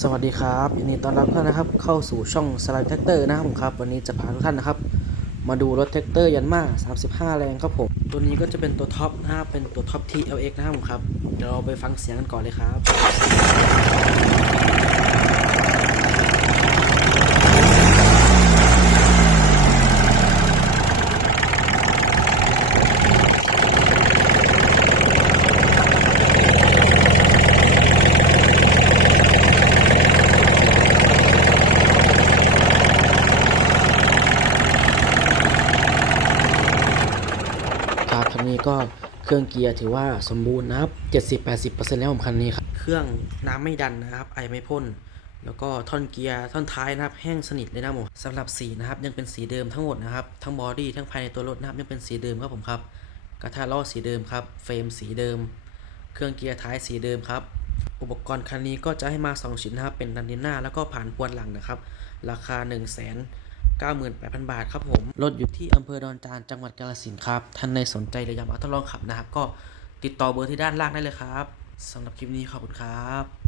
สวัสดีครับยินดีต้อนรับทุกท่านนะครับ เข้าสู่ช่องสไลด์แท็กเตอร์นะครับผมครับ วันนี้จะพาทุกท่านนะครับ มาดูรถแท็กเตอร์ยันมา35 แรงครับผม ตัวนี้ก็จะเป็นตัวท็อปนะครับเป็นตัวท็อป TLX นะครับผมครับ เดี๋ยวเราไปฟังเสียงกันก่อนเลยครับ นี้ก็เครื่องเกียร์ถือว่าสมบูรณ์นะครับ70-80%แล้วผมคันนี้ครับ เครื่องน้ำไม่ดันนะครับ ไอไม่พ่น แล้วก็ท่อนเกียร์ท่อนท้ายนะครับ แห้งสนิทเลยนะผมสำหรับสีนะครับยังเป็นสีเดิมทั้งหมดนะครับ ทั้งบอดี้ทั้งภายในตัวรถนะครับยังเป็นสีเดิมครับผมครับ กระทะล้อสีเดิมครับ เฟรมสีเดิม เครื่องเกียร์ท้ายสีเดิมครับ อุปกรณ์คันนี้ก็จะให้มา 2 ชิ้นนะครับ เป็นดันดินหน้าแล้วก็ผ่านพวนหลังนะครับ ราคา 1 0 0 0 0 0 98,000 บาทครับผมรถอยู่ที่อำเภอดอนจานจังหวัดกาฬสินธุ์ครับ ท่านในสนใจเลยอยากมาทดลองขับนะครับ ก็ติดต่อเบอร์ที่ด้านล่างได้เลยครับสำหรับคลิปนี้ขอบคุณครับ